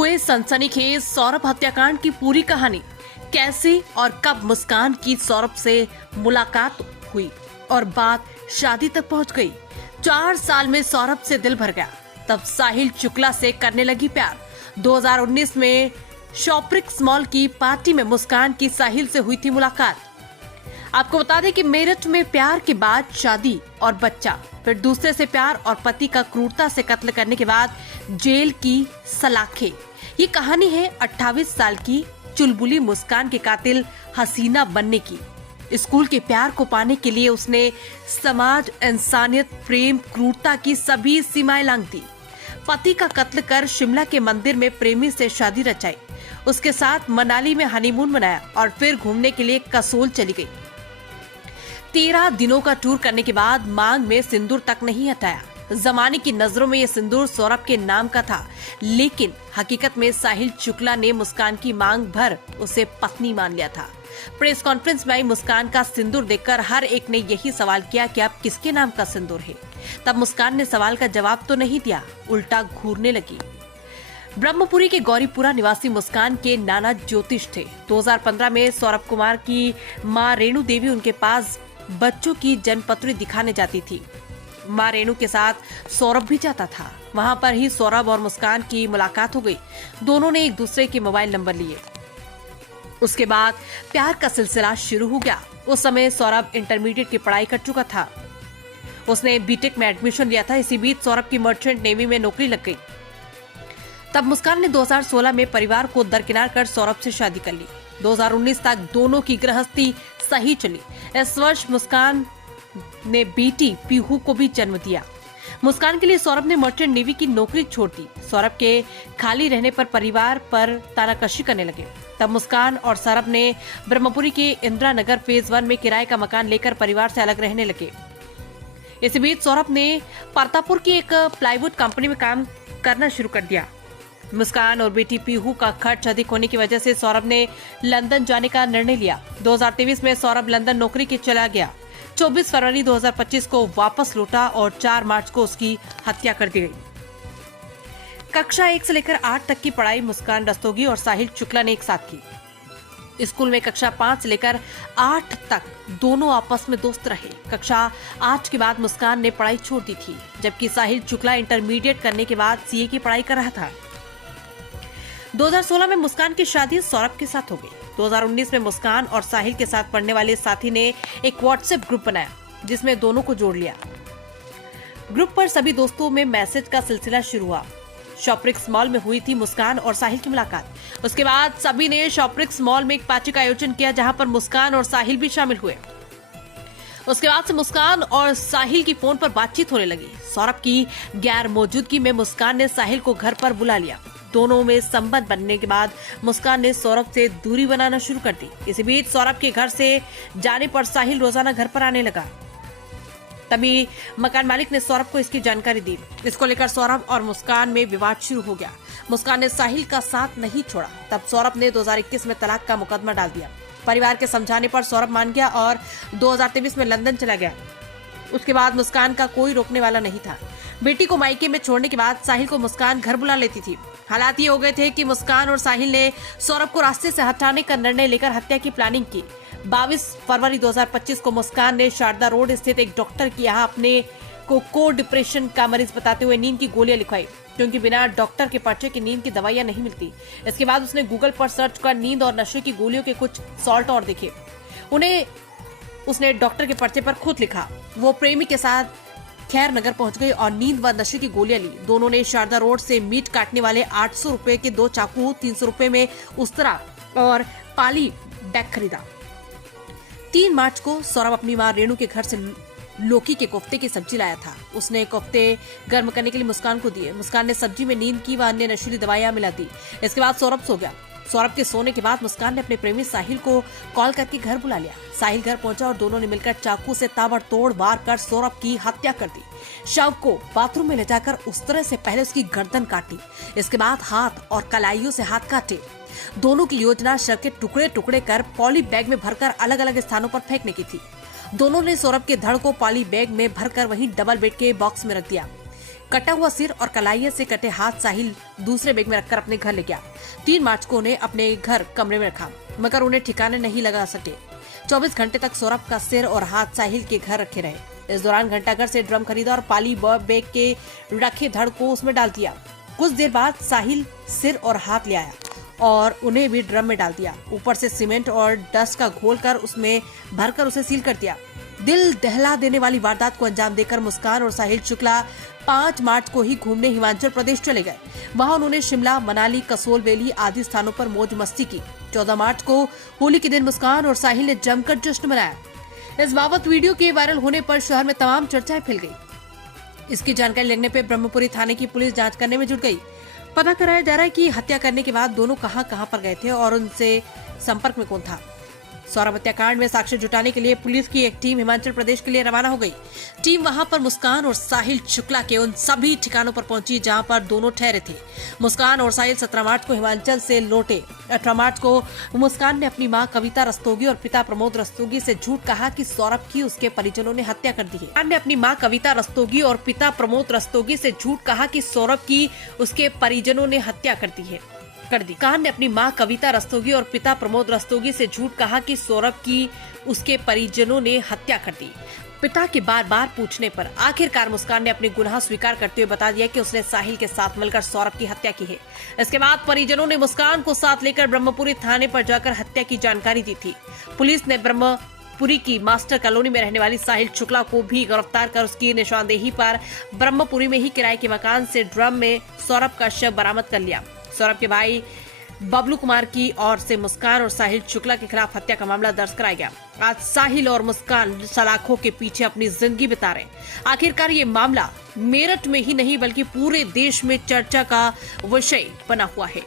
हुए सनसनीखेज सौरभ हत्याकांड की पूरी कहानी, कैसे और कब मुस्कान की सौरभ से मुलाकात हुई और बात शादी तक पहुंच गई। 4 साल में सौरभ से दिल भर गया, तब साहिल शुक्ला से करने लगी प्यार। 2019 में शॉप्रिक्स मॉल की पार्टी में मुस्कान की साहिल से हुई थी मुलाकात। आपको बता दें कि मेरठ में प्यार के बाद शादी और बच्चा, फिर दूसरे से प्यार और पति का क्रूरता से कत्ल करने के बाद जेल की सलाखें। ये कहानी है 28 साल की चुलबुली मुस्कान के कातिल हसीना बनने की। स्कूल के प्यार को पाने के लिए उसने समाज, इंसानियत, प्रेम, क्रूरता की सभी सीमाएं लांघ दी। पति का कत्ल कर शिमला के मंदिर में प्रेमी से शादी रचाई, उसके साथ मनाली में हनीमून मनाया और फिर घूमने के लिए कसोल चली गई। 13 दिनों का टूर करने के बाद मांग में सिंदूर तक नहीं हटाया। जमाने की नजरों में यह सिंदूर सौरभ के नाम का था, लेकिन हकीकत में साहिल शुक्ला ने मुस्कान की मांग भर उसे पत्नी मान लिया था। प्रेस कॉन्फ्रेंस में आई मुस्कान का सिंदूर देखकर हर एक ने यही सवाल किया कि अब किसके नाम का सिंदूर है। तब मुस्कान ने सवाल का जवाब तो नहीं दिया, उल्टा घूरने लगी। ब्रह्मपुरी के गौरीपुरा निवासी मुस्कान के नाना ज्योतिष थे। 2015 में सौरभ कुमार की मां रेणु देवी उनके पास बच्चों की जन्मपत्री दिखाने जाती थी। मां रेणु के साथ सौरभ भी जाता था। वहां पर ही सौरभ और मुस्कान की मुलाकात हो गई। दोनों ने एक दूसरे के मोबाइल नंबर लिए। उसके बाद प्यार का सिलसिला शुरू हो गया। उस समय सौरभ इंटरमीडिएट की पढ़ाई कर चुका था। उसने बीटेक में एडमिशन लिया था। इसी बीच सौरभ की मर्चेंट नेवी में नौकरी लग गई। तब मुस्कान ने 2016 में परिवार को दरकिनार कर सौरभ से शादी कर ली। 2019 तक दोनों की गृहस्थी सही चली। इस वर्ष मुस्कान ने बेटी पीहू को भी जन्म दिया। मुस्कान के लिए सौरभ ने मर्चेंट नेवी की नौकरी छोड़ दी। सौरभ के खाली रहने पर परिवार पर तानाकशी करने लगे। तब मुस्कान और सौरभ ने ब्रह्मपुरी के इंदिरा नगर फेज 1 में किराए का मकान लेकर परिवार से अलग रहने लगे। इसी बीच सौरभ ने परतापुर की एक प्लाईवुड कंपनी में काम करना शुरू कर दिया। मुस्कान और बेटी पीहू का खर्च अधिक होने की वजह से सौरभ ने लंदन जाने का निर्णय लिया। 2023 में सौरभ लंदन नौकरी के चला गया। 24 फरवरी 2025 को वापस लौटा और 4 मार्च को उसकी हत्या कर दी गई। कक्षा 1 से लेकर 8 तक की पढ़ाई मुस्कान रस्तोगी और साहिल शुक्ला ने एक साथ की। स्कूल में कक्षा 5 से लेकर 8 तक दोनों आपस में दोस्त रहे। कक्षा 8 के बाद मुस्कान ने पढ़ाई छोड़ दी थी, जबकि साहिल शुक्ला इंटरमीडिएट करने के बाद सीए की पढ़ाई कर रहा था। 2016 में मुस्कान की शादी सौरभ के साथ हो गई। 2019 में मुस्कान और साहिल के साथ पढ़ने वाले साथी ने एक व्हाट्सएप ग्रुप बनाया, जिसमें दोनों को जोड़ लिया। ग्रुप पर सभी दोस्तों में मैसेज का सिलसिला शुरू हुआ। शॉप्रिक्स मॉल में हुई थी मुस्कान और साहिल की मुलाकात। उसके बाद सभी ने शॉप्रिक्स मॉल में एक पार्टी का आयोजन किया, जहां पर मुस्कान और साहिल भी शामिल हुए। उसके बाद से मुस्कान और साहिल की फोन पर बातचीत होने लगी। सौरभ की गैर मौजूदगी में मुस्कान ने साहिल को घर पर बुला लिया। दोनों में संबंध बनने के बाद मुस्कान ने सौरभ से दूरी बनाना शुरू कर दी। इसी बीच सौरभ के घर से जाने पर साहिल रोजाना घर पर आने लगा। तभी मकान मालिक ने सौरभ को इसकी जानकारी दी। इसको लेकर सौरभ और मुस्कान में विवाद शुरू हो गया। मुस्कान ने साहिल का साथ नहीं छोड़ा। तब सौरभ ने 2021 में तलाक का मुकदमा डाल दिया। परिवार के समझाने पर सौरभ मान गया और 2023 में लंदन चला गया। उसके बाद मुस्कान का कोई रोकने वाला नहीं था। बेटी को मायके में छोड़ने के बाद साहिल को मुस्कान घर बुला लेती थी। हालात ये हो गए थे कि मुस्कान और साहिल ने सौरभ को रास्ते से हटाने का निर्णय लेकर हत्या की प्लानिंग की। 22 फरवरी 2025 को मुस्कान ने शारदा रोड स्थित एक डॉक्टर की यहाँ अपने को डिप्रेशन का मरीज बताते हुए नींद की गोलियां लिखवाई, क्योंकि बिना डॉक्टर के पर्चे की नींद की दवाइयां नहीं मिलती। इसके बाद उसने गूगल पर सर्च कर नींद और नशे की गोलियों के कुछ सॉल्ट और दिखे। उन्हें उसने डॉक्टर के पर्चे पर खुद लिखा। वो प्रेमी के साथ खैर नगर पहुंच गई और नींद व नशे की गोलियां ली। दोनों ने शारदा रोड से मीट काटने वाले 800 रुपए के 2 चाकू, 300 रुपए में उस्तरा और पाली बैग खरीदा। 3 मार्च को सौरभ अपनी मां रेणु के घर से लौकी के कोफ्ते की सब्जी लाया था। उसने कोफ्ते गर्म करने के लिए मुस्कान को दिए। मुस्कान ने सब्जी में नींद की व अन्य नशीली दवाइयां मिला दी। इसके बाद सौरभ सो गया। सौरभ के सोने के बाद मुस्कान ने अपने प्रेमी साहिल को कॉल करके घर बुला लिया। साहिल घर पहुंचा और दोनों ने मिलकर चाकू से ताबड़तोड़ वार कर सौरभ की हत्या कर दी। शव को बाथरूम में ले जाकर उस तरह से पहले उसकी गर्दन काटी, इसके बाद हाथ और कलाइयों से हाथ काटे। दोनों की योजना शव के टुकड़े टुकड़े कर पॉली बैग में भरकर अलग अलग स्थानों पर फेंकने की थी। दोनों ने सौरभ के धड़ को पॉली बैग में भरकर वहीं डबल बेड के बॉक्स में रख दिया। कटा हुआ सिर और कलाइयों से कटे हाथ साहिल दूसरे बैग में रखकर अपने घर ले गया। 3 मार्च को उन्हें अपने घर कमरे में रखा, मगर उन्हें ठिकाने नहीं लगा सके। 24 घंटे तक सौरभ का सिर और हाथ साहिल के घर रखे रहे। इस दौरान घंटाघर से ड्रम खरीदा और पाली बैग के रखे धड़ को उसमें डाल दिया। कुछ देर बाद साहिल सिर और हाथ ले आया और उन्हें भी ड्रम में डाल दिया। ऊपर से सीमेंट और डस्ट का घोल कर उसमें भरकर उसे सील कर दिया। दिल दहला देने वाली वारदात को अंजाम देकर मुस्कान और साहिल शुक्ला 5 मार्च को ही घूमने हिमाचल प्रदेश चले गए। वहां उन्होंने शिमला, मनाली, कसोल वैली आदि स्थानों पर मौज मस्ती की। 14 मार्च को होली के दिन मुस्कान और साहिल ने जमकर जश्न मनाया। इस बाबत वीडियो के वायरल होने पर शहर में तमाम चर्चाएं फैल गई। इसकी जानकारी लगने पर ब्रह्मपुरी थाने की पुलिस जांच करने में जुट गई। पता कराया जा रहा है कि हत्या करने के बाद दोनों कहां पर गए थे और उनसे संपर्क में कौन था। सौरभ हत्याकांड में साक्ष्य जुटाने के लिए पुलिस की एक टीम हिमाचल प्रदेश के लिए रवाना हो गई। टीम वहां पर मुस्कान और साहिल शुक्ला के उन सभी ठिकानों पर पहुंची जहां पर दोनों ठहरे थे। मुस्कान और साहिल 17 मार्च को हिमाचल से लौटे। 18 मार्च को मुस्कान ने अपनी मां कविता रस्तोगी और पिता प्रमोद रस्तोगी से झूठ कहा कि सौरभ की उसके परिजनों ने हत्या कर दी है। मुस्कान ने अपनी मां कविता रस्तोगी और पिता प्रमोद रस्तोगी से झूठ कहा कि सौरभ की उसके परिजनों ने हत्या कर दी। मुस्कान ने अपनी मां कविता रस्तोगी और पिता प्रमोद रस्तोगी से झूठ कहा कि सौरभ की उसके परिजनों ने हत्या कर दी। पिता के बार बार पूछने पर आखिरकार मुस्कान ने अपने गुनाह स्वीकार करते हुए बता दिया कि उसने साहिल के साथ मिलकर सौरभ की हत्या की है। इसके बाद परिजनों ने मुस्कान को साथ लेकर ब्रह्मपुरी थाने पर जाकर हत्या की जानकारी दी थी। पुलिस ने ब्रह्मपुरी की मास्टर कॉलोनी में रहने वाली साहिल शुक्ला को भी गिरफ्तार कर उसकी निशानदेही पर ब्रह्मपुरी में ही किराए के मकान से ड्रम में सौरभ का शव बरामद कर लिया। सौरभ के भाई बबलू कुमार की ओर से मुस्कान और साहिल शुक्ला के खिलाफ हत्या का मामला दर्ज कराया गया। आज साहिल और मुस्कान सलाखों के पीछे अपनी जिंदगी बिता रहे। आखिरकार ये मामला मेरठ में ही नहीं बल्कि पूरे देश में चर्चा का विषय बना हुआ है।